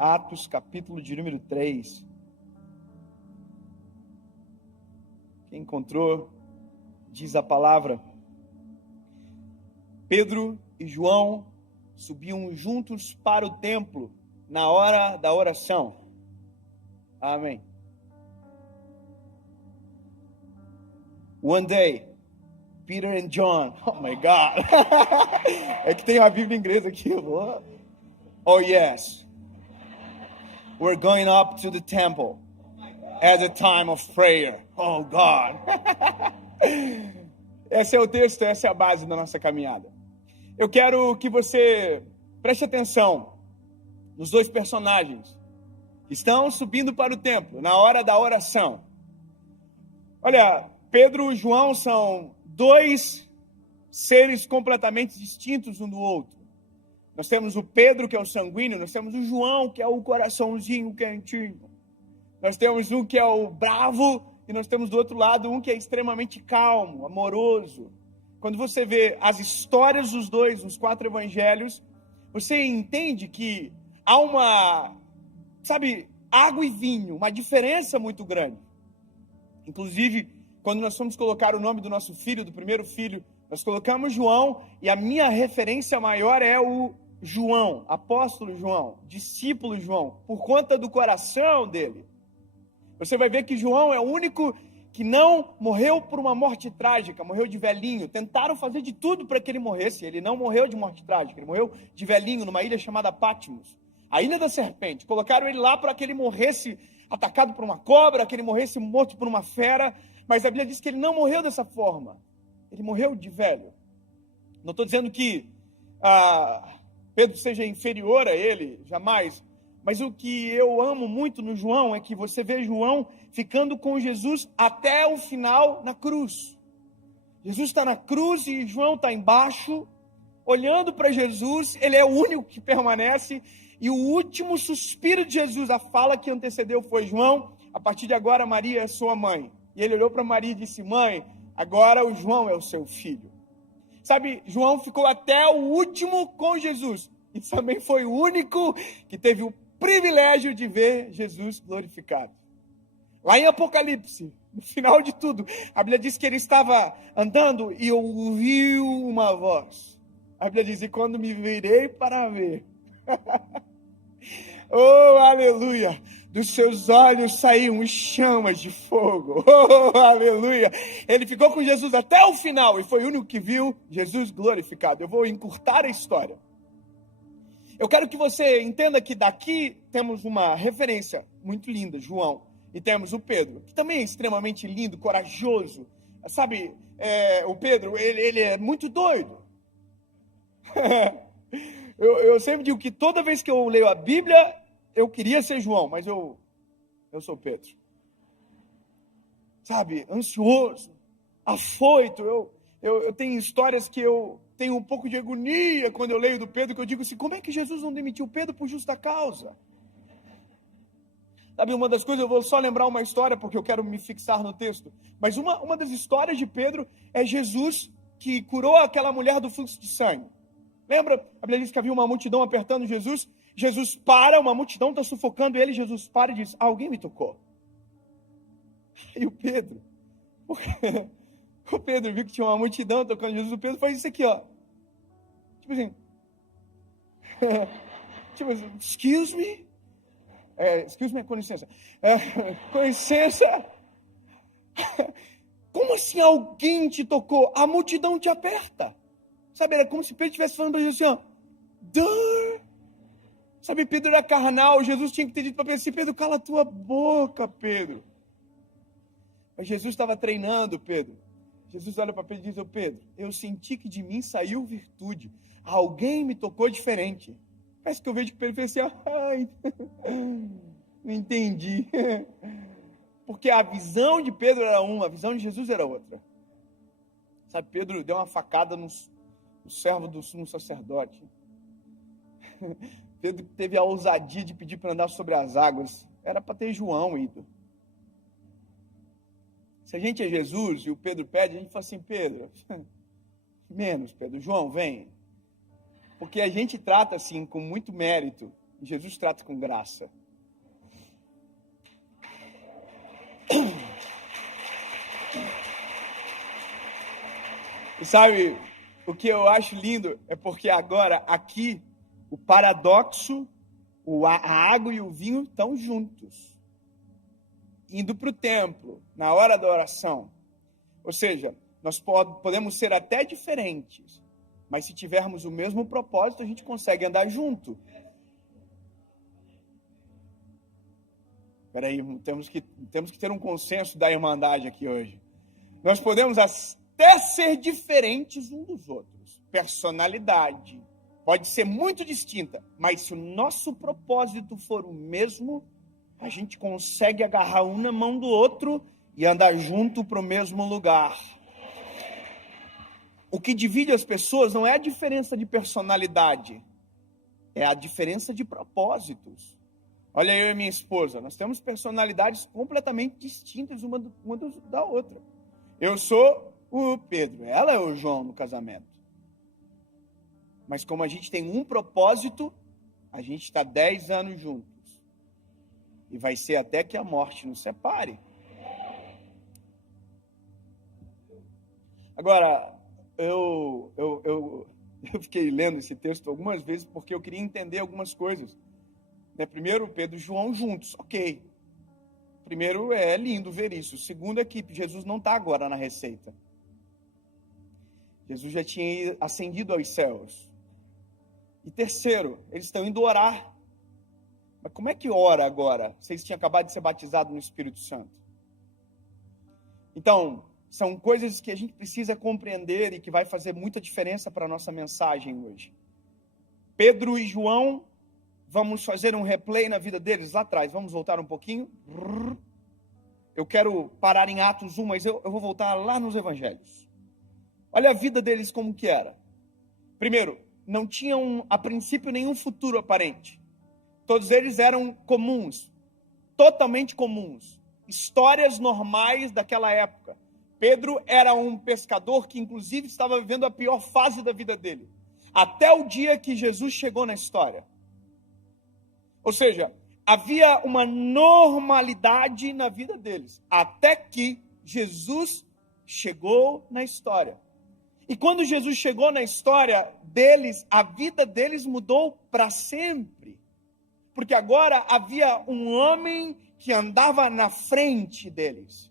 Atos, capítulo de número 3. Quem encontrou, diz a palavra: Pedro e João subiam juntos para o templo na hora da oração. Amém. One day, Peter and John. Oh my God. É que tem uma Bíblia em inglês aqui. Oh yes. We're going up to the temple at a time of prayer. Oh God. Esse é o texto, essa é a base da nossa caminhada. Eu quero que você preste atenção nos dois personagens que estão subindo para o templo na hora da oração. Olha, Pedro e João são dois seres completamente distintos um do outro. Nós temos o Pedro, que é o sanguíneo, nós temos o João, que é o coraçãozinho quentinho. Nós temos um que é o bravo, e nós temos do outro lado um que é extremamente calmo, amoroso. Quando você vê as histórias dos dois, nos 4 evangelhos, você entende que há uma, água e vinho, uma diferença muito grande. Inclusive, quando nós fomos colocar o nome do nosso filho, do primeiro filho, nós colocamos João, e a minha referência maior é o João, apóstolo João, discípulo João, por conta do coração dele. Você vai ver que João é o único que não morreu por uma morte trágica, morreu de velhinho. Tentaram fazer de tudo para que ele morresse. Ele não morreu de morte trágica, ele morreu de velhinho numa ilha chamada Patmos, a ilha da serpente. Colocaram ele lá para que ele morresse atacado por uma cobra, que ele morresse morto por uma fera, mas a Bíblia diz que ele não morreu dessa forma. Ele morreu de velho. Não estou dizendo que Pedro seja inferior a ele, jamais. Mas o que eu amo muito no João é que você vê João ficando com Jesus até o final na cruz. Jesus está na cruz e João está embaixo, olhando para Jesus. Ele é o único que permanece. E o último suspiro de Jesus, a fala que antecedeu foi: João, a partir de agora Maria é sua mãe. E ele olhou para Maria e disse: mãe, agora o João é o seu filho. João ficou até o último com Jesus. E também foi o único que teve o privilégio de ver Jesus glorificado. Lá em Apocalipse, no final de tudo, a Bíblia diz que ele estava andando e ouviu uma voz. A Bíblia diz: e quando me virei para ver, oh, aleluia, dos seus olhos saíam chamas de fogo. Oh, aleluia. Ele ficou com Jesus até o final e foi o único que viu Jesus glorificado. Eu vou encurtar a história. Eu quero que você entenda que daqui temos uma referência muito linda, João, e temos o Pedro, que também é extremamente lindo, corajoso. O Pedro, ele é muito doido. Eu sempre digo que toda vez que eu leio a Bíblia, eu queria ser João, mas eu sou Pedro. Ansioso, afoito. Eu tenho histórias que eu tenho um pouco de agonia quando eu leio do Pedro, que eu digo assim: como é que Jesus não demitiu Pedro por justa causa? Uma das coisas, eu vou só lembrar uma história, porque eu quero me fixar no texto, mas uma das histórias de Pedro é Jesus que curou aquela mulher do fluxo de sangue. Lembra? A Bíblia diz que havia uma multidão apertando Jesus. Jesus para, uma multidão está sufocando ele. Jesus para e diz: alguém me tocou. E o Pedro viu que tinha uma multidão tocando Jesus. O Pedro faz isso aqui, ó. Excuse me. Excuse me, com licença. Com licença. Como assim alguém te tocou? A multidão te aperta. Era como se Pedro estivesse falando para Jesus assim, ó. Pedro era carnal. Jesus tinha que ter dito para Pedro assim: Pedro, cala a tua boca, Pedro. Mas Jesus estava treinando Pedro. Jesus olha para Pedro e diz: Pedro, eu senti que de mim saiu virtude. Alguém me tocou diferente. Parece que eu vejo que Pedro fez assim: ai, não entendi. Porque a visão de Pedro era uma, a visão de Jesus era outra. Pedro deu uma facada no servo do sumo sacerdote. Pedro teve a ousadia de pedir para andar sobre as águas. Era para ter João ido. Se a gente é Jesus e o Pedro pede, a gente fala assim: Pedro, menos, Pedro. João, vem. Porque a gente trata assim, com muito mérito, E Jesus trata com graça. E sabe, o que eu acho lindo é porque agora, aqui, o paradoxo, a água e o vinho estão juntos. Indo para o templo, na hora da oração. Ou seja, nós podemos ser até diferentes, mas se tivermos o mesmo propósito, a gente consegue andar junto. Espera aí, temos que ter um consenso da irmandade aqui hoje. Nós podemos até ser diferentes uns dos outros. Personalidade pode ser muito distinta, mas se o nosso propósito for o mesmo, a gente consegue agarrar um na mão do outro e andar junto para o mesmo lugar. O que divide as pessoas não é a diferença de personalidade, é a diferença de propósitos. Olha, eu e minha esposa, nós temos personalidades completamente distintas uma da outra. Eu sou o Pedro, ela é o João no casamento. Mas como a gente tem um propósito, a gente está 10 anos juntos. E vai ser até que a morte nos separe. Agora, eu fiquei lendo esse texto algumas vezes porque eu queria entender algumas coisas. Primeiro, Pedro e João juntos, ok. Primeiro, é lindo ver isso. Segundo é que Jesus não está agora na receita. Jesus já tinha ascendido aos céus. E terceiro, eles estão indo orar. Mas como é que ora agora? Vocês tinham acabado de ser batizados no Espírito Santo. Então, são coisas que a gente precisa compreender e que vai fazer muita diferença para a nossa mensagem hoje. Pedro e João, vamos fazer um replay na vida deles lá atrás. Vamos voltar um pouquinho. Eu quero parar em Atos 1, mas eu vou voltar lá nos Evangelhos. Olha a vida deles como que era. Primeiro, não tinham a princípio nenhum futuro aparente. Todos eles eram comuns, totalmente comuns. Histórias normais daquela época. Pedro era um pescador que inclusive estava vivendo a pior fase da vida dele. Até o dia que Jesus chegou na história. Ou seja, havia uma normalidade na vida deles, até que Jesus chegou na história. E quando Jesus chegou na história deles, a vida deles mudou para sempre. Porque agora havia um homem que andava na frente deles,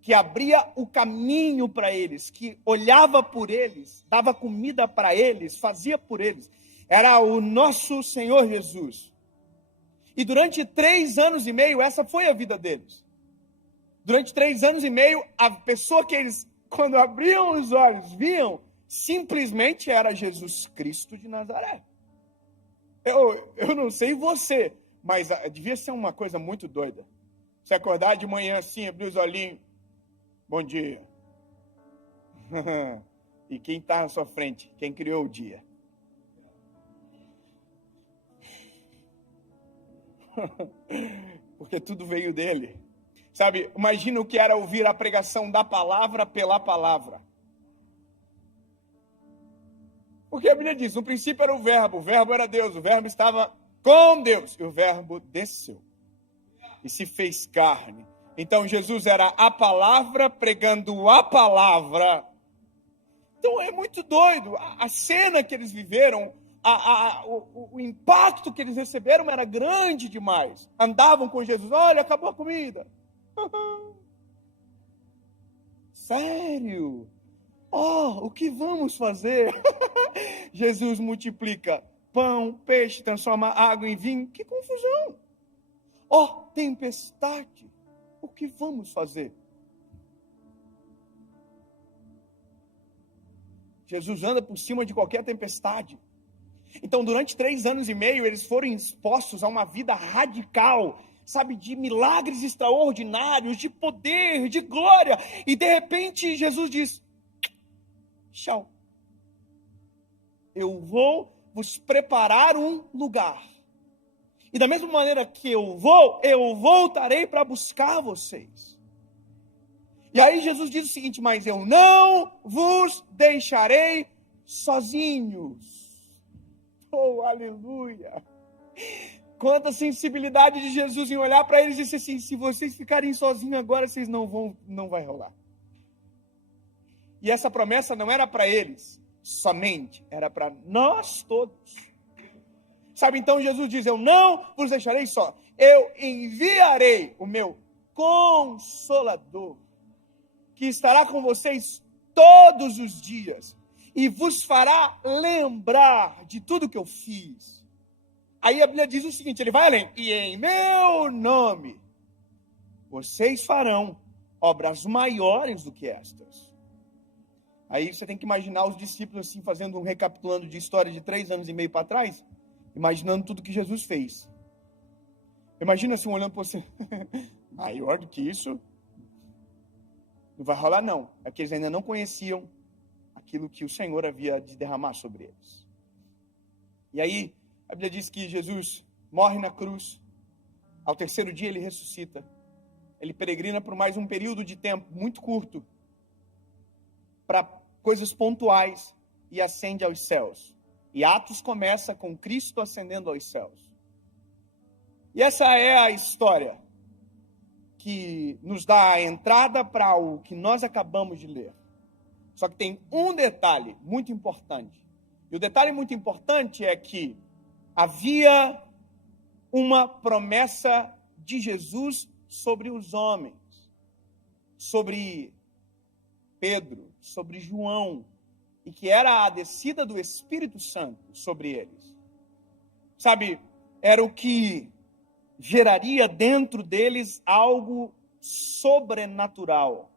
que abria o caminho para eles, que olhava por eles, dava comida para eles, fazia por eles. Era o nosso Senhor Jesus. E durante 3 anos e meio, essa foi a vida deles. Durante 3 anos e meio, a pessoa que eles, quando abriam os olhos, viam, simplesmente era Jesus Cristo de Nazaré. Eu não sei você, mas devia ser uma coisa muito doida. Você acordar de manhã assim, abrir os olhinhos, bom dia. E quem está na sua frente? Quem criou o dia? Porque tudo veio dele. Sabe, imagina o que era ouvir a pregação da palavra pela palavra. Porque a Bíblia diz, no princípio era o verbo era Deus, o verbo estava com Deus, e o verbo desceu e se fez carne. Então Jesus era a palavra pregando a palavra. Então é muito doido, a cena que eles viveram, o impacto que eles receberam era grande demais. Andavam com Jesus, olha, acabou a comida. Sério? O que vamos fazer? Jesus multiplica pão, peixe, transforma água em vinho. Que confusão! Tempestade. O que vamos fazer? Jesus anda por cima de qualquer tempestade. Então, durante 3 anos e meio, eles foram expostos a uma vida radical, sabe, de milagres extraordinários, de poder, de glória. E, de repente, Jesus diz, tchau. Eu vou vos preparar um lugar. E da mesma maneira que eu voltarei para buscar vocês. E aí Jesus diz o seguinte, mas eu não vos deixarei sozinhos. Oh, aleluia. quanta sensibilidade de Jesus em olhar para eles e dizer assim, se vocês ficarem sozinhos agora, vocês não vai rolar. E essa promessa não era para eles somente, era para nós todos. Sabe, então Jesus diz, eu não vos deixarei só, eu enviarei o meu Consolador, que estará com vocês todos os dias, e vos fará lembrar de tudo que eu fiz. Aí a Bíblia diz o seguinte, ele vai além, e em meu nome, vocês farão obras maiores do que estas. Aí você tem que imaginar os discípulos assim, fazendo um recapitulando de história de 3 anos e meio para trás, imaginando tudo que Jesus fez. Imagina assim, olhando para você, maior do que isso, não vai rolar não. É que eles ainda não conheciam aquilo que o Senhor havia de derramar sobre eles. E aí, a Bíblia diz que Jesus morre na cruz, ao 3º dia ele ressuscita, ele peregrina por mais um período de tempo muito curto, para coisas pontuais, e ascende aos céus. E Atos começa com Cristo ascendendo aos céus. E essa é a história que nos dá a entrada para o que nós acabamos de ler. Só que tem um detalhe muito importante. E o detalhe muito importante é que havia uma promessa de Jesus sobre os homens, sobre Pedro, sobre João, e que era a descida do Espírito Santo sobre eles. Sabe, era o que geraria dentro deles algo sobrenatural.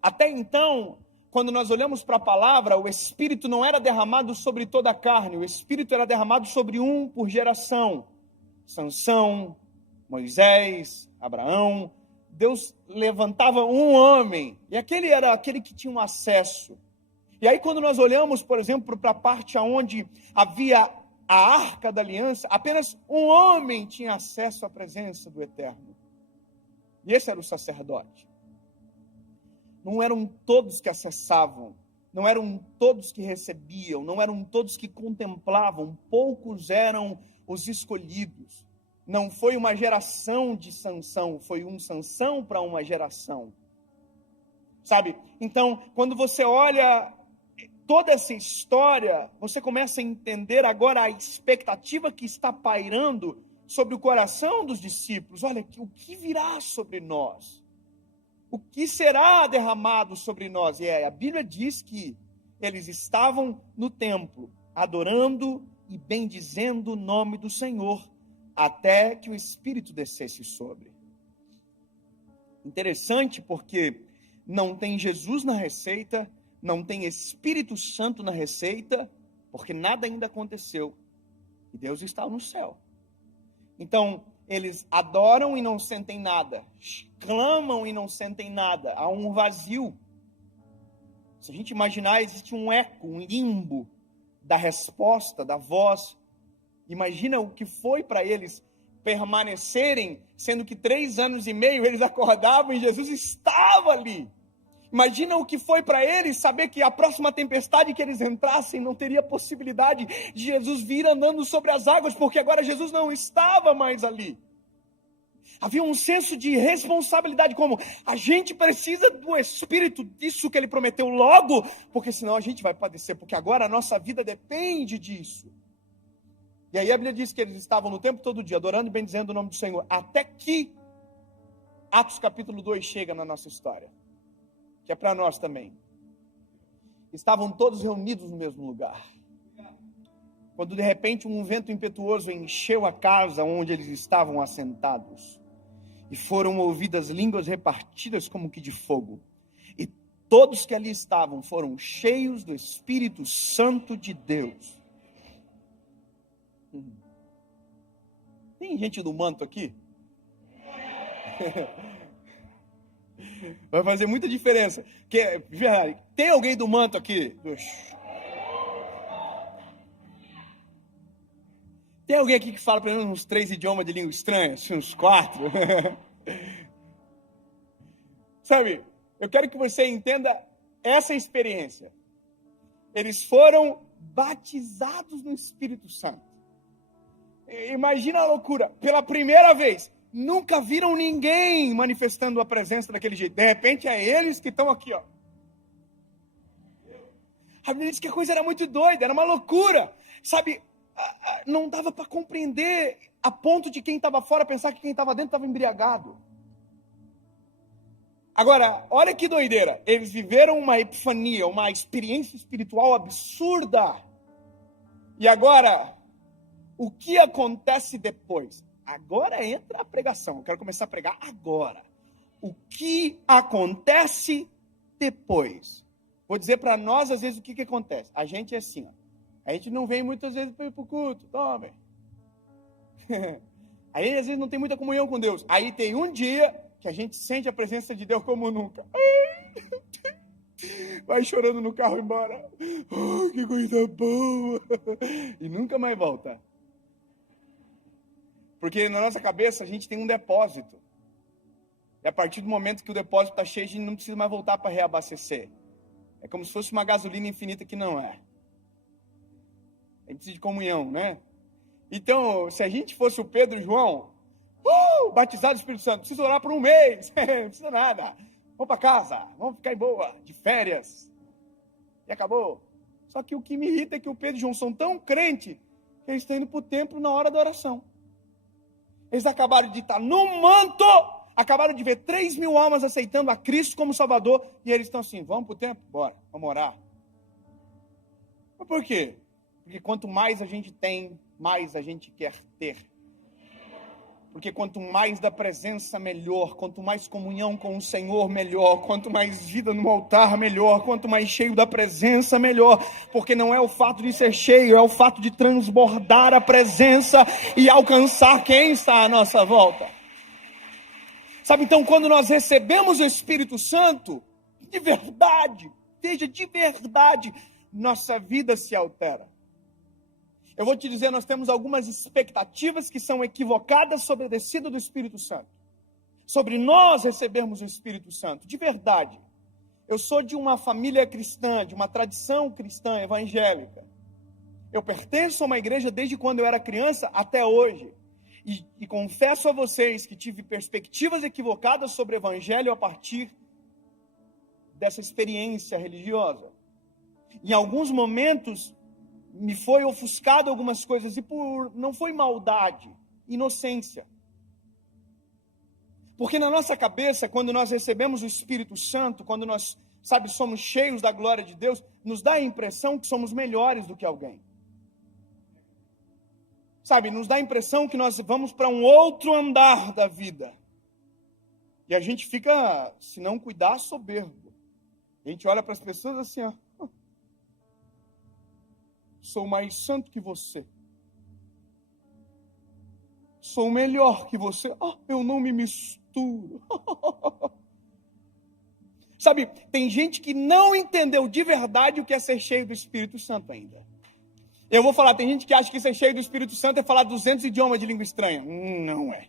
Até então, quando nós olhamos para a palavra, o Espírito não era derramado sobre toda a carne, o Espírito era derramado sobre um por geração. Sansão, Moisés, Abraão. Deus levantava um homem, e aquele era aquele que tinha um acesso. E aí quando nós olhamos, por exemplo, para a parte onde havia a Arca da Aliança, apenas um homem tinha acesso à presença do Eterno. E esse era o sacerdote. Não eram todos que acessavam, não eram todos que recebiam, não eram todos que contemplavam, poucos eram os escolhidos. Não foi uma geração de Sansão, foi um Sansão para uma geração. Sabe? Então, quando você olha toda essa história, você começa a entender agora a expectativa que está pairando sobre o coração dos discípulos. Olha, o que virá sobre nós? O que será derramado sobre nós? E a Bíblia diz que eles estavam no templo, adorando e bendizendo o nome do Senhor, até que o Espírito descesse sobre. Interessante porque não tem Jesus na receita, não tem Espírito Santo na receita, porque nada ainda aconteceu. E Deus está no céu. Então, eles adoram e não sentem nada, clamam e não sentem nada, há um vazio. Se a gente imaginar, existe um eco, um limbo da resposta, da voz. Imagina o que foi para eles permanecerem, sendo que 3 anos e meio eles acordavam e Jesus estava ali. Imagina o que foi para eles saber que a próxima tempestade que eles entrassem não teria possibilidade de Jesus vir andando sobre as águas, porque agora Jesus não estava mais ali. Havia um senso de responsabilidade, como a gente precisa do Espírito, disso que ele prometeu logo, porque senão a gente vai padecer, porque agora a nossa vida depende disso. E aí a Bíblia diz que eles estavam no tempo todo dia, adorando e bendizendo o nome do Senhor, até que Atos capítulo 2 chega na nossa história, que é para nós também. Estavam todos reunidos no mesmo lugar. Quando de repente um vento impetuoso encheu a casa onde eles estavam assentados, e foram ouvidas línguas repartidas como que de fogo. E todos que ali estavam foram cheios do Espírito Santo de Deus. Tem gente do manto aqui? Vai fazer muita diferença. Tem alguém do manto aqui? Tem alguém aqui que fala pelo menos uns 3 idiomas de língua estranha? Assim, uns 4? Sabe, eu quero que você entenda essa experiência. Eles foram batizados no Espírito Santo. Imagina a loucura. Pela primeira vez, nunca viram ninguém manifestando a presença daquele jeito. De repente, é eles que estão aqui, ó. A Bíblia diz que a coisa era muito doida, era uma loucura. Sabe, não dava para compreender a ponto de quem estava fora pensar que quem estava dentro estava embriagado. Agora, olha que doideira. Eles viveram uma epifania, uma experiência espiritual absurda. E agora, o que acontece depois? Agora entra a pregação. Eu quero começar a pregar agora. O que acontece depois? Vou dizer para nós, às vezes, o que acontece. A gente é assim, ó. A gente não vem muitas vezes para o culto. Toma. Aí, às vezes, não tem muita comunhão com Deus. Aí tem um dia que a gente sente a presença de Deus como nunca. Vai chorando no carro embora. Oh, que coisa boa. E nunca mais volta. Porque na nossa cabeça a gente tem um depósito. E a partir do momento que o depósito está cheio, a gente não precisa mais voltar para reabastecer. É como se fosse uma gasolina infinita que não é. A gente precisa de comunhão, né? Então, se a gente fosse o Pedro e João, batizado do Espírito Santo, precisa orar por um mês, não precisa nada. Vamos para casa, vamos ficar em boa, de férias. E acabou. Só que o que me irrita é que o Pedro e João são tão crentes que eles estão indo para o templo na hora da oração. Eles acabaram de estar no manto, acabaram de ver 3.000 almas aceitando a Cristo como Salvador, e eles estão assim, vamos para o templo? Bora, vamos orar. Mas por quê? Porque quanto mais a gente tem, mais a gente quer ter. Porque quanto mais da presença, melhor. Quanto mais comunhão com o Senhor, melhor. Quanto mais vida no altar, melhor. Quanto mais cheio da presença, melhor. Porque não é o fato de ser cheio, é o fato de transbordar a presença e alcançar quem está à nossa volta. Sabe, então, quando nós recebemos o Espírito Santo, de verdade, veja, de verdade, nossa vida se altera. Eu vou te dizer, nós temos algumas expectativas que são equivocadas sobre a descida do Espírito Santo. Sobre nós recebermos o Espírito Santo, de verdade. Eu sou de uma família cristã, de uma tradição cristã evangélica. Eu pertenço a uma igreja desde quando eu era criança até hoje. E confesso a vocês que tive perspectivas equivocadas sobre o evangelho a partir dessa experiência religiosa. Em alguns momentos, me foi ofuscado algumas coisas, e não foi maldade, inocência. Porque na nossa cabeça, quando nós recebemos o Espírito Santo, quando nós, somos cheios da glória de Deus, nos dá a impressão que somos melhores do que alguém. Nos dá a impressão que nós vamos para um outro andar da vida. E a gente fica, se não cuidar, soberbo. A gente olha para as pessoas assim, ó. Sou mais santo que você. Sou melhor que você. Eu não me misturo. Tem gente que não entendeu de verdade o que é ser cheio do Espírito Santo ainda. Eu vou falar, tem gente que acha que ser cheio do Espírito Santo é falar 200 idiomas de língua estranha. Não é.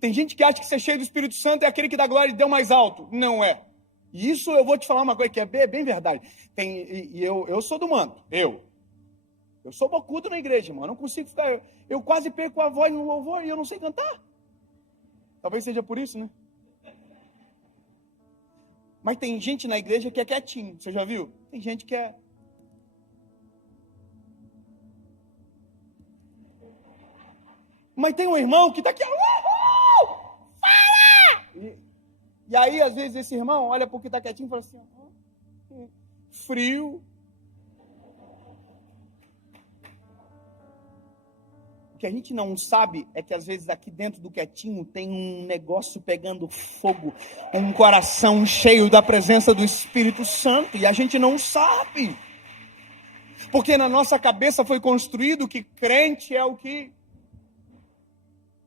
Tem gente que acha que ser cheio do Espírito Santo é aquele que dá glória e deu mais alto. Não é. E isso eu vou te falar uma coisa que é bem verdade. Eu sou do manto. Eu sou bocudo na igreja, irmão. Eu não consigo ficar... Eu quase perco a voz no louvor e eu não sei cantar. Talvez seja por isso, né? Mas tem gente na igreja que é quietinho. Você já viu? Tem gente que é... Mas tem um irmão que está aqui... Fala! E aí, às vezes, esse irmão olha para o que está quietinho e fala assim, frio. O que a gente não sabe é que, às vezes, aqui dentro do quietinho tem um negócio pegando fogo, um coração cheio da presença do Espírito Santo, e a gente não sabe. Porque na nossa cabeça foi construído que crente é o que...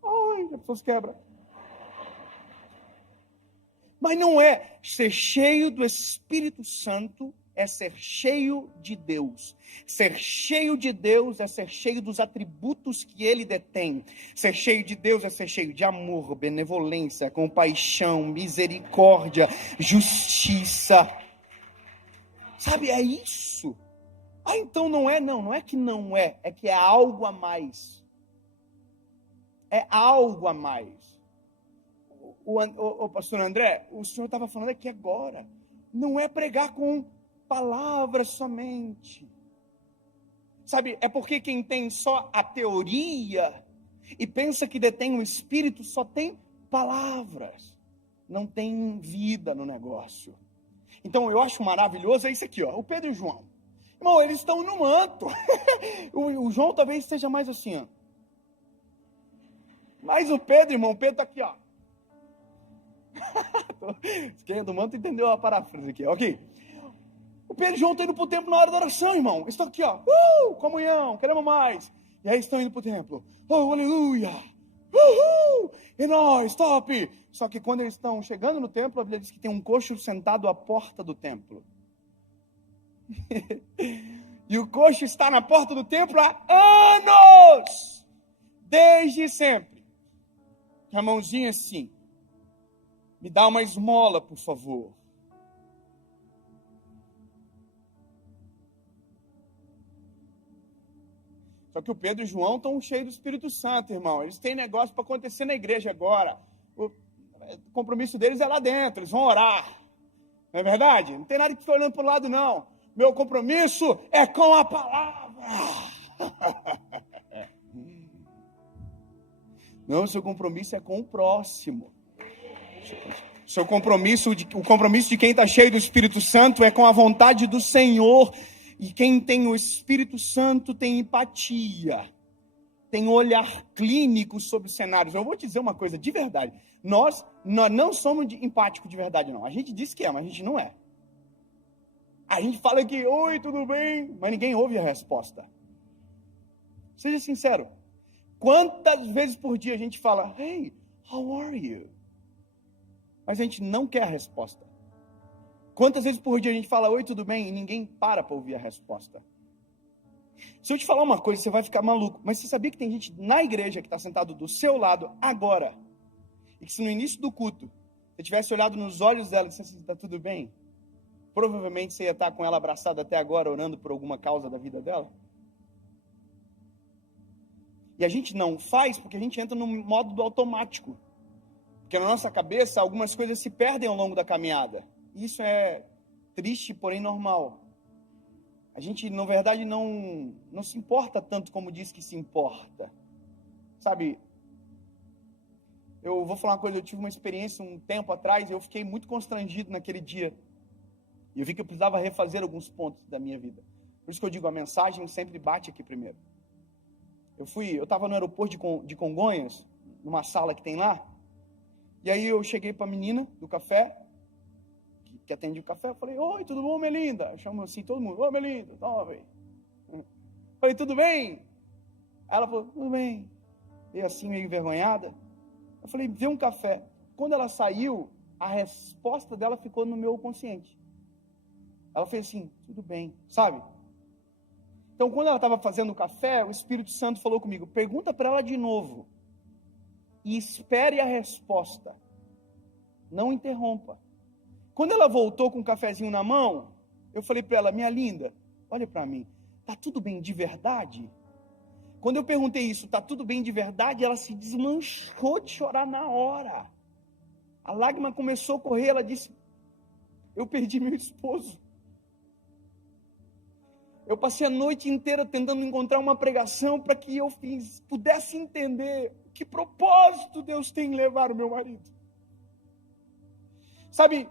Ai, as pessoas quebram. Mas não é. Ser cheio do Espírito Santo é ser cheio de Deus. Ser cheio de Deus é ser cheio dos atributos que Ele detém. Ser cheio de Deus é ser cheio de amor, benevolência, compaixão, misericórdia, justiça. É isso. Ah, então não é? Não é que não é, é que é algo a mais. É algo a mais. O pastor André, o senhor estava falando aqui agora, não é pregar com palavras somente. Sabe, é porque quem tem só a teoria e pensa que detém o Espírito só tem palavras, não tem vida no negócio. Então eu acho maravilhoso, é isso aqui, ó, o Pedro e o João. Irmão, eles estão no manto. o João talvez esteja mais assim, ó. Mas o Pedro, irmão, o Pedro está aqui, ó. Quem é do manto entendeu a paráfrase aqui, ok? O Pedro e o João estão indo para o templo na hora da oração, irmão. Eles estão aqui, ó. Comunhão, queremos mais. E aí estão indo para o templo. Oh, aleluia. E nós, top. Só que quando eles estão chegando no templo, a Bíblia diz que tem um coxo sentado à porta do templo. E o coxo está na porta do templo há anos. Desde sempre. Com a mãozinha assim. Me dá uma esmola, por favor. Só que o Pedro e o João estão cheios do Espírito Santo, irmão. Eles têm negócio para acontecer na igreja agora. O compromisso deles é lá dentro, eles vão orar. Não é verdade? Não tem nada que ficar olhando para o lado, não. Meu compromisso é com a palavra. Não, seu compromisso é com o próximo. O compromisso de quem está cheio do Espírito Santo é com a vontade do Senhor. E quem tem o Espírito Santo tem empatia, tem olhar clínico sobre os cenários. Eu vou te dizer uma coisa de verdade. Nós não somos empáticos de verdade, não. A gente diz que é, mas a gente não é. A gente fala que, oi, tudo bem? Mas ninguém ouve a resposta. Seja sincero. Quantas vezes por dia a gente fala, hey, how are you? Mas a gente não quer a resposta. Quantas vezes por dia a gente fala, oi, tudo bem? E ninguém para ouvir a resposta. Se eu te falar uma coisa, você vai ficar maluco. Mas você sabia que tem gente na igreja que está sentado do seu lado agora? E que se no início do culto, você tivesse olhado nos olhos dela e dissesse assim, está tudo bem? Provavelmente você ia estar com ela abraçada até agora, orando por alguma causa da vida dela. E a gente não faz porque a gente entra no modo do automático. Porque na nossa cabeça, algumas coisas se perdem ao longo da caminhada. Isso é triste, porém normal. A gente, na verdade, não se importa tanto como diz que se importa. Sabe, eu vou falar uma coisa, eu tive uma experiência um tempo atrás, eu fiquei muito constrangido naquele dia. E eu vi que eu precisava refazer alguns pontos da minha vida. Por isso que eu digo, a mensagem sempre bate aqui primeiro. Eu estava no aeroporto de Congonhas, numa sala que tem lá, e aí eu cheguei para a menina do café, que atende o café, eu falei, oi, tudo bom, Melinda? Eu chamo assim todo mundo, oi, Melinda, toma, velho. Falei, tudo bem? Aí ela falou, tudo bem. E assim, meio envergonhada. Eu falei, vê um café. Quando ela saiu, a resposta dela ficou no meu consciente. Ela fez assim, tudo bem, sabe? Então, quando ela estava fazendo o café, o Espírito Santo falou comigo, pergunta para ela de novo. E espere a resposta. Não interrompa. Quando ela voltou com um cafezinho na mão, eu falei para ela, minha linda, olha para mim, tá tudo bem de verdade? Quando eu perguntei isso, tá tudo bem de verdade? Ela se desmanchou de chorar na hora. A lágrima começou a correr, ela disse, eu perdi meu esposo. Eu passei a noite inteira tentando encontrar uma pregação para que eu pudesse entender que propósito Deus tem em levar o meu marido. Sabe,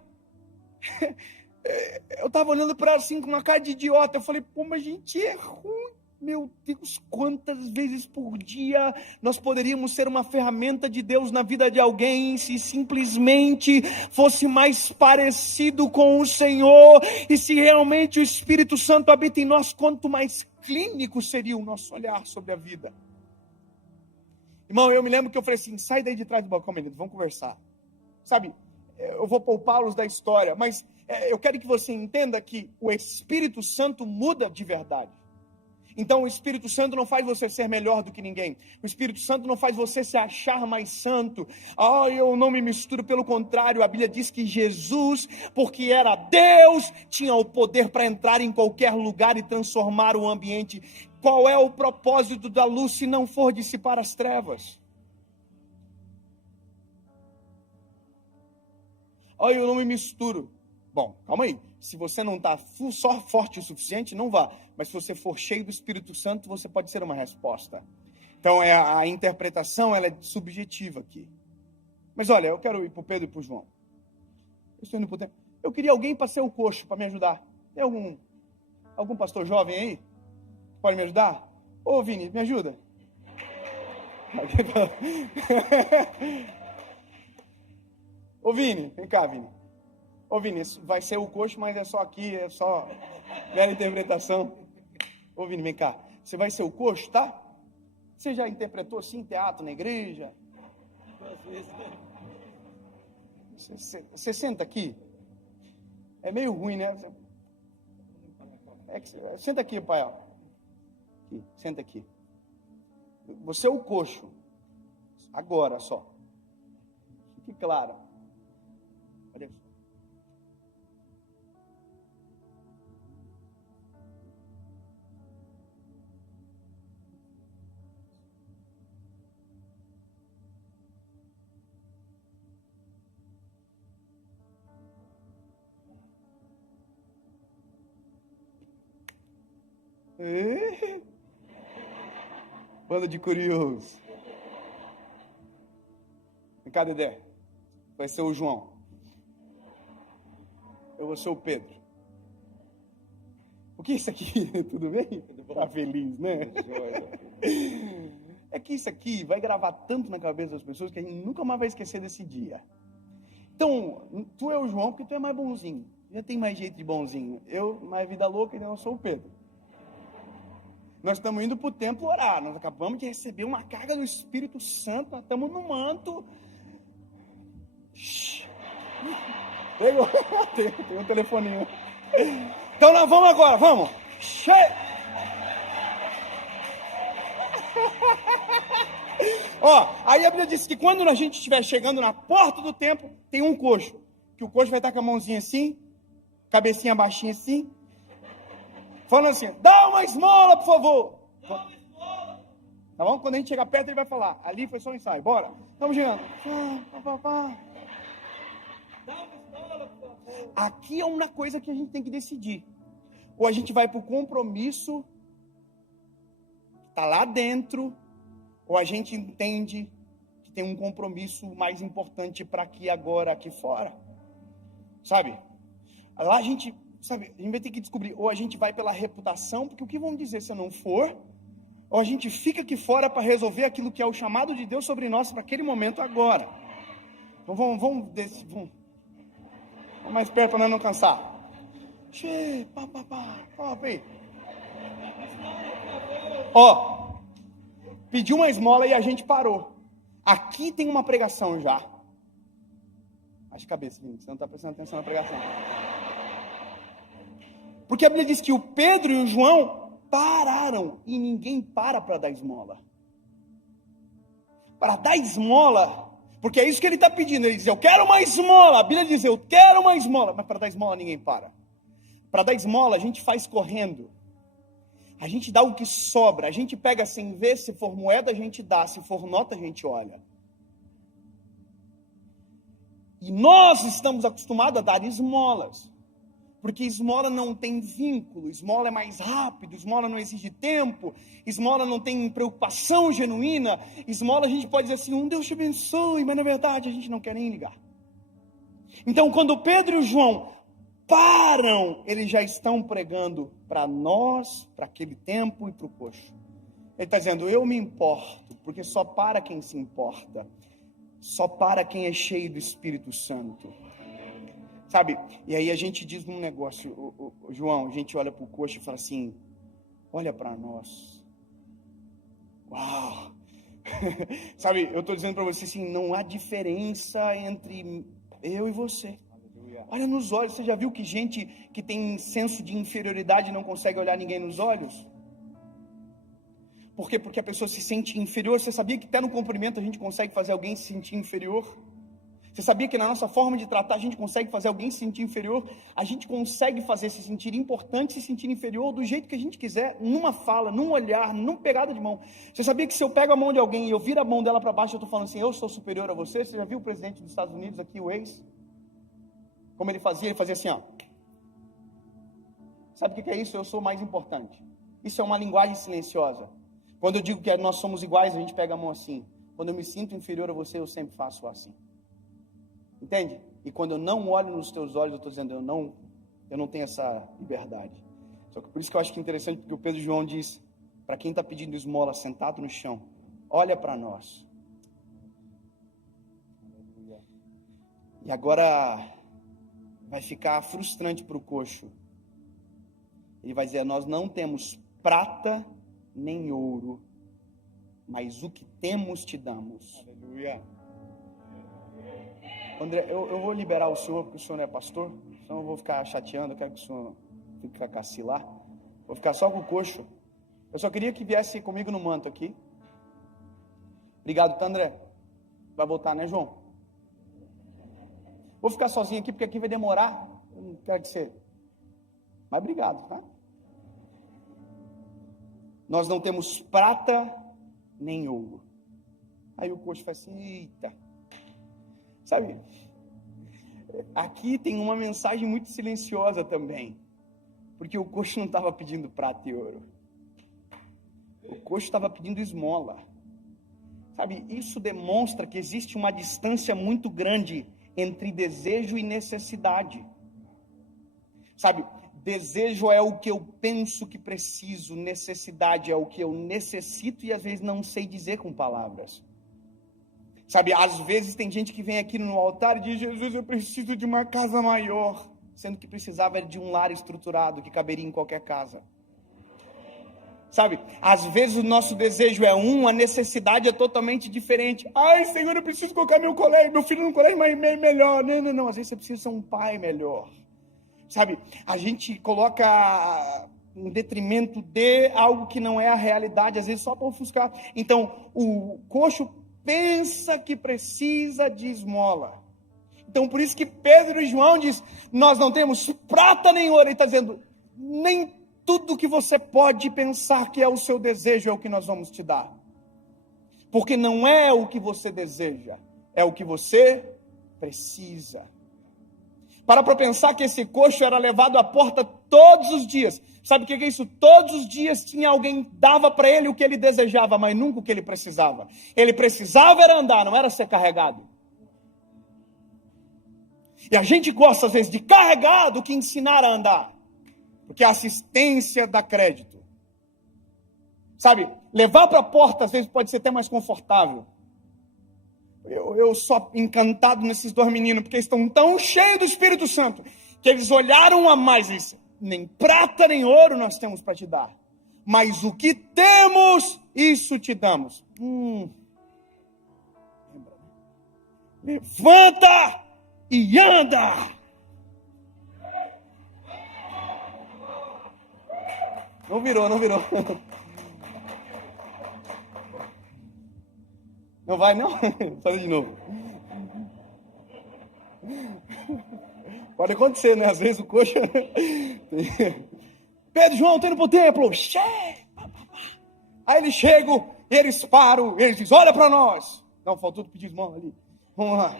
eu estava olhando para ela assim com uma cara de idiota. Eu falei, pô, mas a gente é ruim. Meu Deus, quantas vezes por dia nós poderíamos ser uma ferramenta de Deus na vida de alguém se simplesmente fosse mais parecido com o Senhor e se realmente o Espírito Santo habita em nós, quanto mais clínico seria o nosso olhar sobre a vida. Irmão, eu me lembro que eu falei assim, sai daí de trás do balcão, menino, vamos conversar. Sabe, eu vou poupá-los da história, mas eu quero que você entenda que o Espírito Santo muda de verdade. Então o Espírito Santo não faz você ser melhor do que ninguém. O Espírito Santo não faz você se achar mais santo. Eu não me misturo, pelo contrário, a Bíblia diz que Jesus, porque era Deus, tinha o poder para entrar em qualquer lugar e transformar o ambiente. Qual é o propósito da luz se não for dissipar as trevas? Eu não me misturo. Bom, calma aí. Se você não está só forte o suficiente, não vá. Mas se você for cheio do Espírito Santo, você pode ser uma resposta. Então, a interpretação ela é subjetiva aqui. Mas olha, eu quero ir para o Pedro e para o João. Eu queria alguém para ser o coxo, para me ajudar. Tem algum pastor jovem aí? Pode me ajudar? Ô, Vini, me ajuda. Ô, Vini, vem cá, Vini. Ô, Vini, vai ser o coxo, mas é só aqui, é só mera interpretação. Ô, Vini, vem cá. Você vai ser o coxo, tá? Você já interpretou assim teatro na igreja? Você senta aqui. É meio ruim, né? Senta aqui, pai. Aqui, senta aqui. Você é o coxo. Agora só. Fique claro. Olha. Banda de curiosos. Vem cá, Dedé. Vai ser o João. Eu vou ser o Pedro. O que é isso aqui? Tudo bem? Tá feliz, né? É que isso aqui vai gravar tanto na cabeça das pessoas que a gente nunca mais vai esquecer desse dia. Então, tu é o João porque tu é mais bonzinho. Já tem mais jeito de bonzinho. Eu, mais vida louca, então eu sou o Pedro. Nós estamos indo para o templo orar. Nós acabamos de receber uma carga do Espírito Santo. Nós estamos no manto. Pegou. Tem um telefoninho. Então nós vamos agora, vamos. Aí a Bíblia diz que quando a gente estiver chegando na porta do templo, tem um coxo. Que o coxo vai estar com a mãozinha assim, cabecinha baixinha assim, falando assim, dá uma esmola, por favor. Dá uma esmola. Tá bom? Quando a gente chegar perto, ele vai falar, ali foi só um ensaio, bora. Estamos chegando. Dá uma esmola, por favor. Aqui é uma coisa que a gente tem que decidir. Ou a gente vai para o compromisso, está lá dentro, ou a gente entende que tem um compromisso mais importante para aqui agora, aqui fora. Sabe? Lá a gente vai ter que descobrir, ou a gente vai pela reputação, porque o que vão dizer se eu não for, ou a gente fica aqui fora para resolver aquilo que é o chamado de Deus sobre nós para aquele momento agora. Então vamos mais perto para nós não cansar. Pediu uma esmola e a gente parou. Aqui tem uma pregação já. Baixa a cabeça, você não está prestando atenção na pregação. Porque a Bíblia diz que o Pedro e o João pararam e ninguém para dar esmola. Para dar esmola, porque é isso que ele está pedindo. Ele diz, eu quero uma esmola. A Bíblia diz, eu quero uma esmola. Mas para dar esmola ninguém para. Para dar esmola a gente faz correndo. A gente dá o que sobra. A gente pega sem ver, se for moeda a gente dá, se for nota a gente olha. E nós estamos acostumados a dar esmolas. Porque esmola não tem vínculo, esmola é mais rápido, esmola não exige tempo, esmola não tem preocupação genuína, esmola a gente pode dizer assim, Deus te abençoe, mas na verdade a gente não quer nem ligar. Então quando Pedro e o João param, eles já estão pregando para nós, para aquele tempo e para o coxo. Ele está dizendo, eu me importo, porque só para quem se importa, só para quem é cheio do Espírito Santo. Sabe, e aí a gente diz um negócio, João, a gente olha para o coxo e fala assim, olha para nós. Uau! Sabe, eu estou dizendo para você assim, não há diferença entre eu e você. Olha nos olhos, você já viu que gente que tem senso de inferioridade não consegue olhar ninguém nos olhos? Por quê? Porque a pessoa se sente inferior. Você sabia que até no cumprimento a gente consegue fazer alguém se sentir inferior? Você sabia que na nossa forma de tratar a gente consegue fazer alguém se sentir inferior? A gente consegue fazer se sentir importante, se sentir inferior do jeito que a gente quiser, numa fala, num olhar, numa pegada de mão. Você sabia que se eu pego a mão de alguém e eu viro a mão dela para baixo, eu estou falando assim, eu sou superior a você? Você já viu o presidente dos Estados Unidos aqui, o ex? Como ele fazia? Ele fazia assim, ó. Sabe o que é isso? Eu sou mais importante. Isso é uma linguagem silenciosa. Quando eu digo que nós somos iguais, a gente pega a mão assim. Quando eu me sinto inferior a você, eu sempre faço assim. Entende? E quando eu não olho nos teus olhos, eu estou dizendo, eu não tenho essa liberdade. Só que por isso que eu acho que é interessante, porque o Pedro João diz, para quem está pedindo esmola sentado no chão, olha para nós. E agora vai ficar frustrante para o coxo. Ele vai dizer, nós não temos prata nem ouro, mas o que temos te damos. Aleluia. André, eu vou liberar o senhor, porque o senhor não é pastor, senão eu vou ficar chateando, eu quero que o senhor fique com a Cacilá. Vou ficar só com o coxo. Eu só queria que viesse comigo no manto aqui. Obrigado, tá, André? Vai voltar, né, João? Vou ficar sozinho aqui, porque aqui vai demorar. Eu não quero que você... Mas obrigado, tá? Nós não temos prata nem ouro. Aí o coxo faz assim, eita. Sabe, aqui tem uma mensagem muito silenciosa também. Porque o coxo não estava pedindo prata e ouro. O coxo estava pedindo esmola. Sabe, isso demonstra que existe uma distância muito grande entre desejo e necessidade. Sabe, desejo é o que eu penso que preciso, necessidade é o que eu necessito e às vezes não sei dizer com palavras. Sabe, às vezes tem gente que vem aqui no altar e diz, Jesus, eu preciso de uma casa maior, sendo que precisava de um lar estruturado que caberia em qualquer casa. Sabe, às vezes o nosso desejo é a necessidade é totalmente diferente. Ai, Senhor, eu preciso colocar meu filho no colégio melhor. Não, às vezes você precisa ser um pai melhor. Sabe, a gente coloca em detrimento de algo que não é a realidade, às vezes só para ofuscar. Então, o coxo pensa que precisa de esmola. Então, por isso que Pedro e João diz, nós não temos prata nem ouro. Ele está dizendo, nem tudo que você pode pensar que é o seu desejo é o que nós vamos te dar. Porque não é o que você deseja, é o que você precisa. Para pensar que esse coxo era levado à porta todos os dias. Sabe o que é isso? Todos os dias tinha alguém, dava para ele o que ele desejava, mas nunca o que ele precisava. Ele precisava era andar, não era ser carregado. E a gente gosta às vezes de carregar do que ensinar a andar. Porque a assistência dá crédito. Sabe, levar para a porta às vezes pode ser até mais confortável. Eu sou encantado nesses dois meninos, porque eles estão tão cheios do Espírito Santo, que eles olharam a mais isso. Nem prata nem ouro nós temos para te dar, mas o que temos, isso te damos. Levanta e anda. Não virou. Não vai, não? Faz de novo. Pode acontecer, né? Às vezes o coxa... Pedro, João, tô indo pro templo. Aí eles chegam, eles param, eles dizem, olha para nós. Não, faltou tu pedir esmola ali. Vamos lá,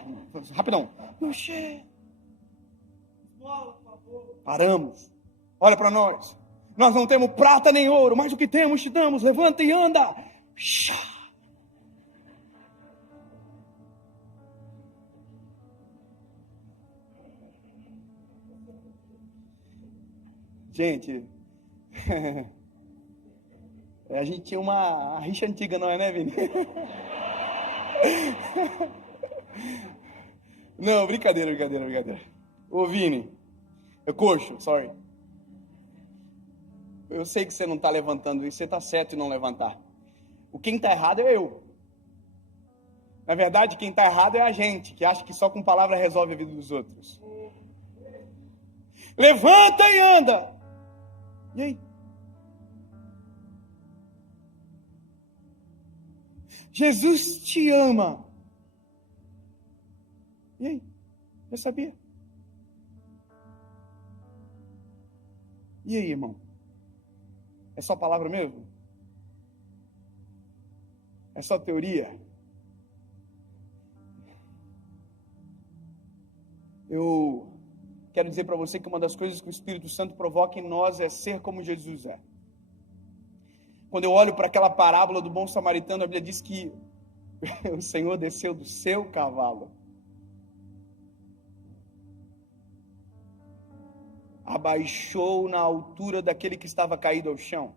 rapidão. Paramos. Olha para nós. Nós não temos prata nem ouro, mas o que temos te damos. Levanta e anda. Gente, a gente tinha uma rixa antiga, não é, né, Vini? Não, brincadeira. Ô, Vini, coxo, sorry. Eu sei que você não está levantando isso, você está certo em não levantar. Quem está errado é eu. Na verdade, quem está errado é a gente, que acha que só com palavra resolve a vida dos outros. Levanta e anda. E aí? Jesus te ama. E aí? Já sabia? E aí, irmão? É só palavra mesmo? É só teoria? Eu quero dizer para você que uma das coisas que o Espírito Santo provoca em nós é ser como Jesus é. Quando eu olho para aquela parábola do bom samaritano, a Bíblia diz que o Senhor desceu do seu cavalo, abaixou na altura daquele que estava caído ao chão,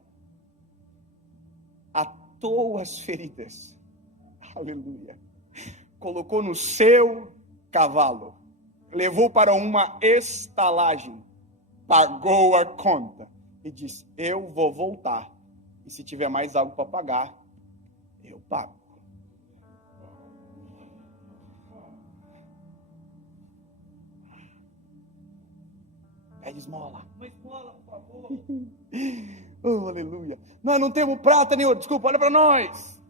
atou as feridas, aleluia, colocou no seu cavalo, levou para uma estalagem, pagou a conta e disse: eu vou voltar, e se tiver mais algo para pagar, eu pago. Pede esmola. Uma esmola, por favor. Oh, aleluia. Nós não temos prata nem ouro. Desculpa, olha para nós.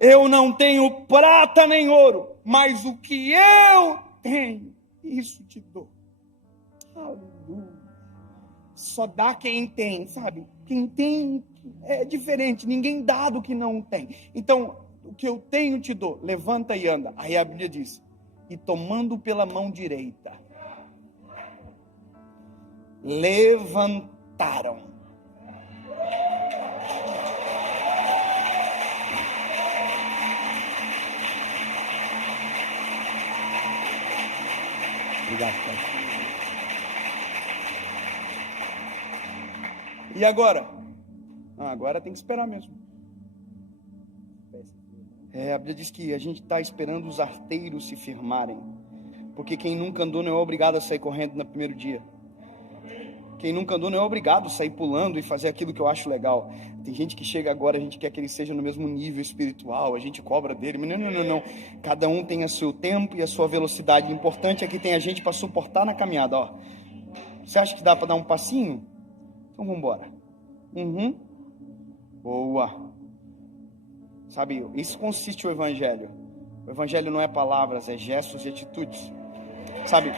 Eu não tenho prata nem ouro, mas o que eu tenho, isso te dou. Aleluia. Só dá quem tem, sabe? Quem tem é diferente. Ninguém dá do que não tem. Então, o que eu tenho te dou. Levanta e anda. Aí a Bíblia diz: e tomando pela mão direita, levantaram. Obrigado, Pai. E agora? Agora tem que esperar mesmo. A Bíblia diz que a gente está esperando os arteiros se firmarem, porque quem nunca andou não é obrigado a sair correndo no primeiro dia. Quem nunca andou não é obrigado a sair pulando e fazer aquilo que eu acho legal. Tem gente que chega agora, a gente quer que ele seja no mesmo nível espiritual, a gente cobra dele, mas não. Cada um tem o seu tempo e a sua velocidade. O importante é que tem a gente para suportar na caminhada. Ó. Você acha que dá para dar um passinho? Então vamos embora. Boa. Sabe, isso consiste o Evangelho. O Evangelho não é palavras, é gestos e atitudes. Sabe,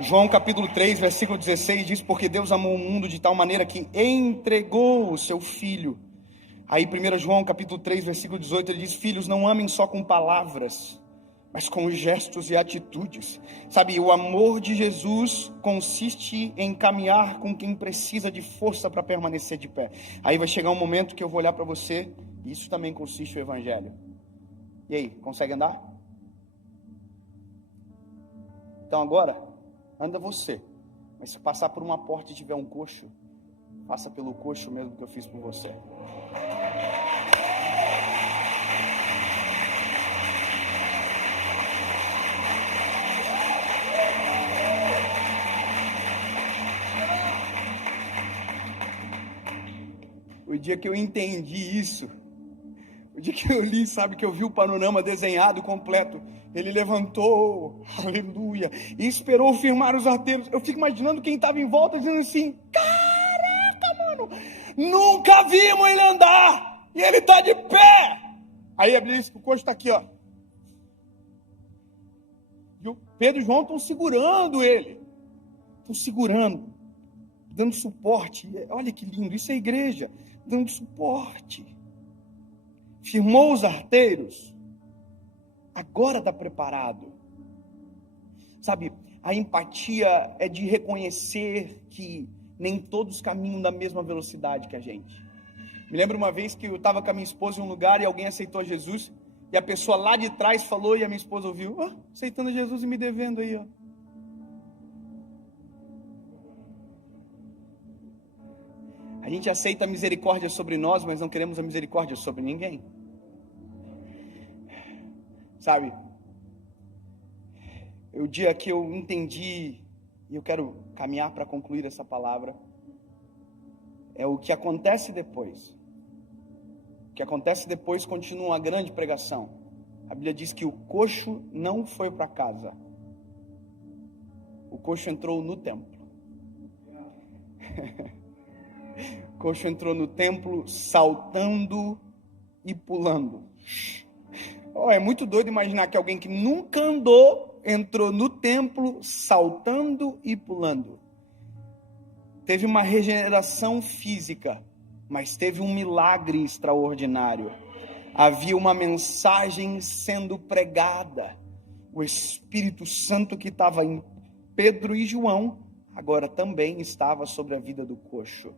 João capítulo 3, versículo 16 diz: porque Deus amou o mundo de tal maneira que entregou o seu Filho. Aí 1 João capítulo 3, versículo 18, ele diz: filhos, não amem só com palavras, mas com gestos e atitudes. Sabe, o amor de Jesus consiste em caminhar com quem precisa de força para permanecer de pé. Aí vai chegar um momento que eu vou olhar para você, e isso também consiste o Evangelho. E aí, consegue andar? Então agora, anda você. Mas se passar por uma porta e tiver um coxo, passa pelo coxo mesmo que eu fiz por você. O dia que eu entendi isso, o dia que eu li, sabe, que eu vi o panorama desenhado completo, ele levantou, aleluia, e esperou firmar os arteiros. Eu fico imaginando quem estava em volta dizendo assim: caraca, mano, nunca vimos ele andar, e ele está de pé. Aí a Bíblia diz que o coxo está aqui, ó. E o Pedro e João estão segurando ele, estão segurando, dando suporte. Olha que lindo, isso é igreja, dando suporte. Firmou os arteiros, agora está preparado. Sabe, a empatia é de reconhecer que nem todos caminham da mesma velocidade que a gente. Me lembro uma vez que eu estava com a minha esposa em um lugar e alguém aceitou Jesus, e a pessoa lá de trás falou, e a minha esposa ouviu: aceitando Jesus e me devendo aí, ó. A gente aceita a misericórdia sobre nós, mas não queremos a misericórdia sobre ninguém. Sabe, o dia que eu entendi, e eu quero caminhar para concluir essa palavra, é o que acontece depois. O que acontece depois continua uma grande pregação. A Bíblia diz que o coxo não foi para casa. O coxo entrou no templo. O coxo entrou no templo saltando e pulando. Oh, é muito doido imaginar que alguém que nunca andou, entrou no templo saltando e pulando. Teve uma regeneração física, mas teve um milagre extraordinário. Havia uma mensagem sendo pregada. O Espírito Santo que estava em Pedro e João, agora também estava sobre a vida do coxo.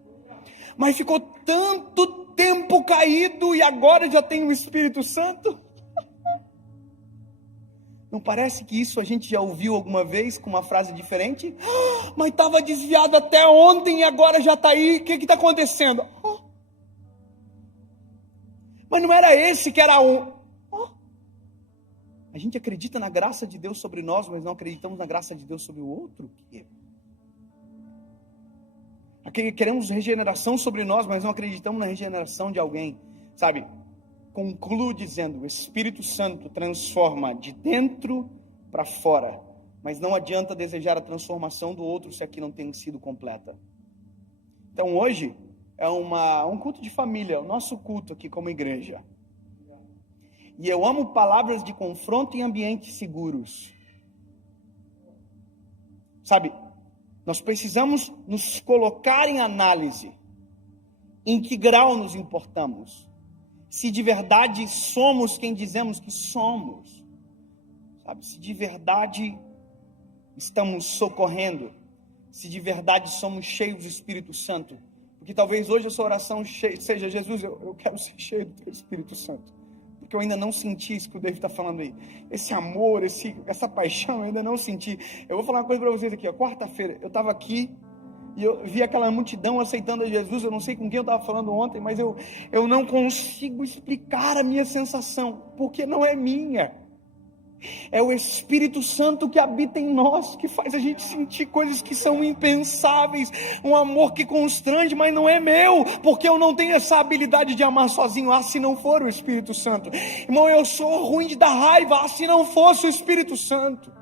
Mas ficou tanto tempo caído e agora já tem o Espírito Santo? Não parece que isso a gente já ouviu alguma vez com uma frase diferente? Mas estava desviado até ontem e agora já está aí, o que está acontecendo? Mas não era esse que era um... A gente acredita na graça de Deus sobre nós, mas não acreditamos na graça de Deus sobre o outro? Queremos regeneração sobre nós, mas não acreditamos na regeneração de alguém, sabe? Concluo dizendo, o Espírito Santo transforma de dentro para fora, mas não adianta desejar a transformação do outro se aqui não tem sido completa. Então hoje é um culto de família, o nosso culto aqui como igreja. E eu amo palavras de confronto em ambientes seguros. Sabe, nós precisamos nos colocar em análise. Em que grau nos importamos? Se de verdade somos quem dizemos que somos. Sabe, se de verdade estamos socorrendo. Se de verdade somos cheios do Espírito Santo. Porque talvez hoje a sua oração seja: Jesus, eu quero ser cheio do Teu Espírito Santo. Porque eu ainda não senti isso que o David está falando aí. Esse amor, essa paixão, eu ainda não senti. Eu vou falar uma coisa para vocês aqui. Quarta-feira, eu estava aqui e eu vi aquela multidão aceitando a Jesus. Eu não sei com quem eu estava falando ontem, mas eu não consigo explicar a minha sensação, porque não é minha. É o Espírito Santo que habita em nós, que faz a gente sentir coisas que são impensáveis, um amor que constrange, mas não é meu, porque eu não tenho essa habilidade de amar sozinho. Se não for o Espírito Santo, irmão, eu sou ruim de dar raiva, se não fosse o Espírito Santo.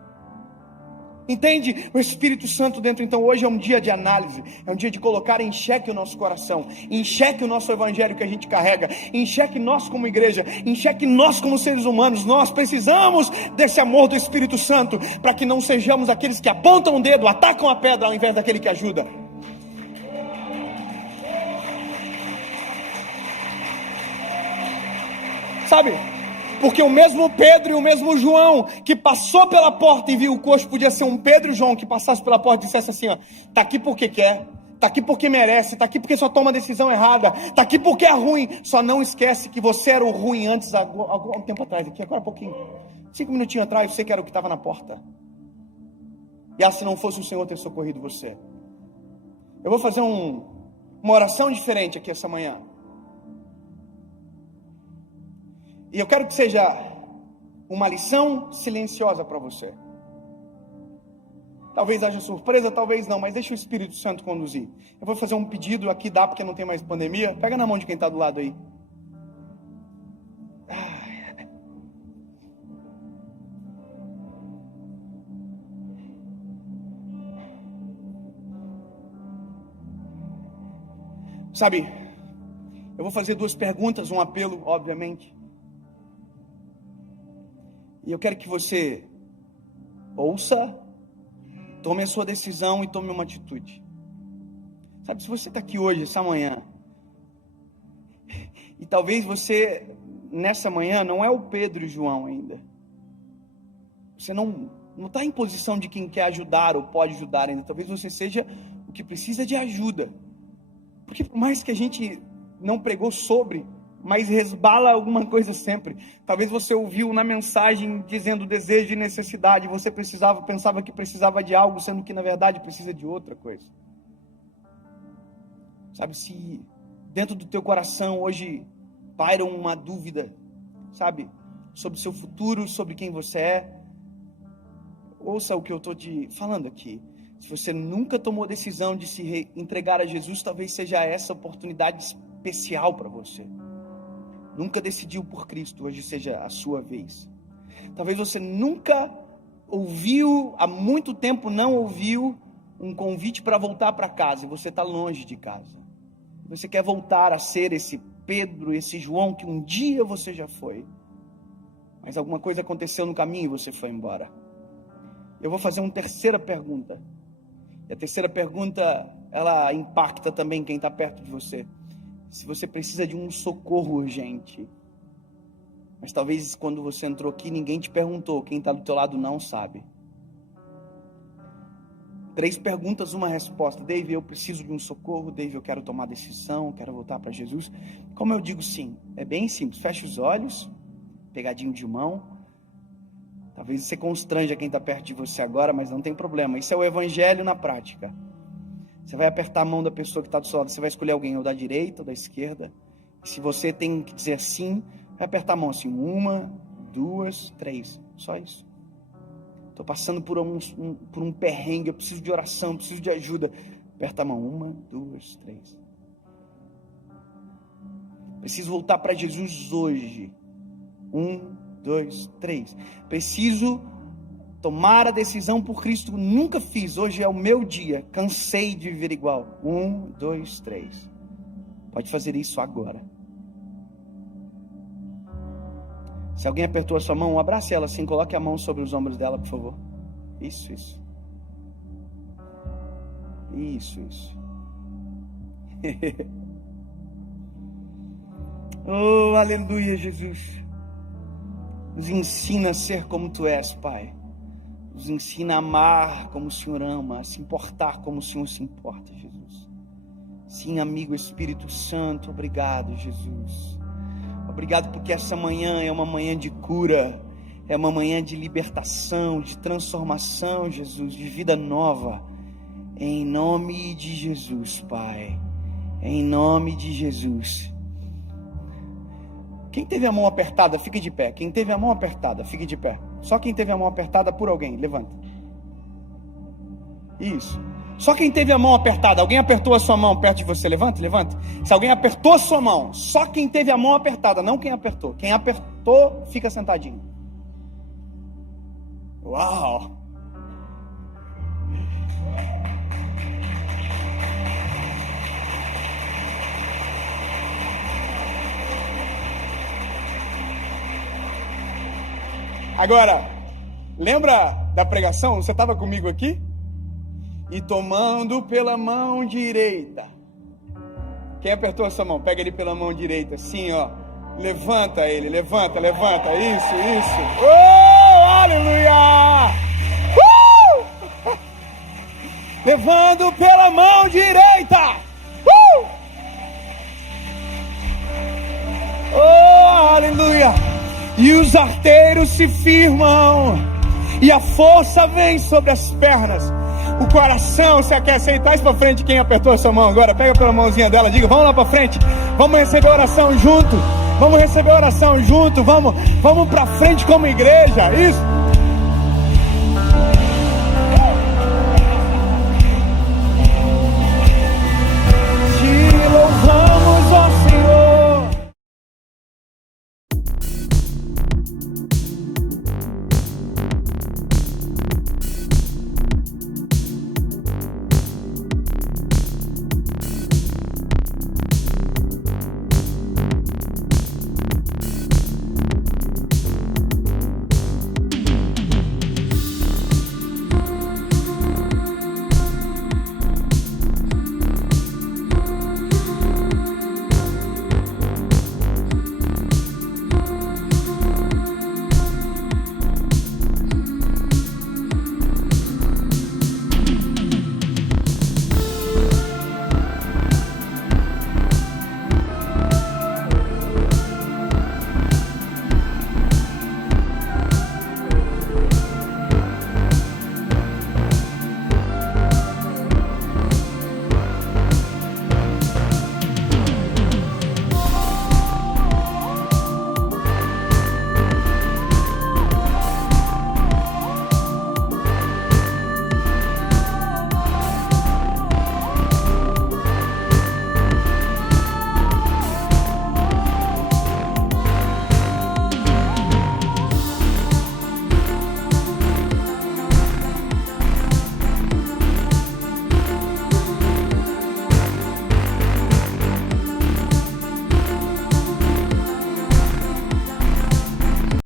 Entende? O Espírito Santo dentro. Então hoje é um dia de análise, é um dia de colocar em xeque o nosso coração, em xeque o nosso evangelho que a gente carrega, em xeque nós como igreja, em xeque nós como seres humanos. Nós precisamos desse amor do Espírito Santo, para que não sejamos aqueles que apontam o dedo, atacam a pedra, ao invés daquele que ajuda. Sabe? Porque o mesmo Pedro e o mesmo João que passou pela porta e viu o coxo, podia ser um Pedro e João que passasse pela porta e dissesse assim: ó, tá aqui porque quer, tá aqui porque merece, tá aqui porque só toma a decisão errada, tá aqui porque é ruim. Só não esquece que você era o ruim antes, algum tempo atrás, aqui agora há pouquinho, 5 minutinhos atrás, você que era o que estava na porta. E se não fosse o Senhor ter socorrido você. Eu vou fazer uma oração diferente aqui essa manhã. E eu quero que seja uma lição silenciosa para você. Talvez haja surpresa, talvez não, mas deixa o Espírito Santo conduzir. Eu vou fazer um pedido aqui, dá porque não tem mais pandemia. Pega na mão de quem está do lado aí. Sabe, eu vou fazer 2 perguntas, um apelo, obviamente. E eu quero que você ouça, tome a sua decisão e tome uma atitude. Sabe, se você está aqui hoje, essa manhã, e talvez você, nessa manhã, não é o Pedro e o João ainda. Você não está em posição de quem quer ajudar ou pode ajudar ainda. Talvez você seja o que precisa de ajuda. Porque por mais que a gente não pregou sobre, mas resbala alguma coisa sempre. Talvez você ouviu na mensagem dizendo desejo e necessidade, você pensava que precisava de algo, sendo que na verdade precisa de outra coisa. Sabe, se dentro do teu coração hoje paira uma dúvida, sabe, sobre o seu futuro, sobre quem você é, ouça o que eu estou te falando aqui. Se você nunca tomou a decisão de se entregar a Jesus, talvez seja essa oportunidade especial para você. Nunca decidiu por Cristo, hoje seja a sua vez. Talvez você nunca ouviu, há muito tempo não ouviu um convite para voltar para casa, e você está longe de casa. Você quer voltar a ser esse Pedro, esse João que um dia você já foi, mas alguma coisa aconteceu no caminho e você foi embora. Eu vou fazer uma terceira pergunta. E a terceira pergunta, ela impacta também quem está perto de você. Se você precisa de um socorro urgente, mas talvez quando você entrou aqui, ninguém te perguntou, quem está do teu lado não sabe. 3 perguntas, uma resposta. Dave, eu preciso de um socorro. Dave, eu quero tomar decisão, quero voltar para Jesus. Como eu digo sim? É bem simples, fecha os olhos, pegadinho de mão. Talvez você constranja quem está perto de você agora, mas não tem problema. Isso é o evangelho na prática. Você vai apertar a mão da pessoa que está do seu lado, você vai escolher alguém ou da direita ou da esquerda. E se você tem que dizer sim, vai apertar a mão assim, 1, 2, 3, só isso. Estou passando por um perrengue, eu preciso de oração, preciso de ajuda. Aperta a mão, 1, 2, 3. Preciso voltar para Jesus hoje. 1, 2, 3. Preciso tomar a decisão por Cristo. Nunca fiz, hoje é o meu dia. Cansei de viver igual. 1, 2, 3. Pode fazer isso agora. Se alguém apertou a sua mão, abrace ela assim, coloque a mão sobre os ombros dela, por favor. Isso. Oh, aleluia, Jesus. Nos ensina a ser como Tu és, Pai. Nos ensina a amar como o Senhor ama, a se importar como o Senhor se importa, Jesus. Sim, amigo Espírito Santo, obrigado, Jesus. Obrigado porque essa manhã é uma manhã de cura, é uma manhã de libertação, de transformação, Jesus, de vida nova. Em nome de Jesus, Pai. Em nome de Jesus. Quem teve a mão apertada, fique de pé. Quem teve a mão apertada, fique de pé. Só quem teve a mão apertada por alguém, levanta. Isso. Só quem teve a mão apertada, alguém apertou a sua mão perto de você, levanta. Se alguém apertou a sua mão, só quem teve a mão apertada, não quem apertou. Quem apertou, fica sentadinho. Uau! Agora, lembra da pregação? Você estava comigo aqui? E tomando pela mão direita. Quem apertou essa mão? Pega ele pela mão direita, assim, ó. Levanta ele, levanta. Isso. Oh, aleluia! Levando pela mão direita. Oh, aleluia! E os arteiros se firmam. E a força vem sobre as pernas. O coração, você quer aceitar isso para frente? Quem apertou a sua mão agora, pega pela mãozinha dela, diga, vamos lá para frente, vamos receber a oração junto, vamos para frente como igreja, isso,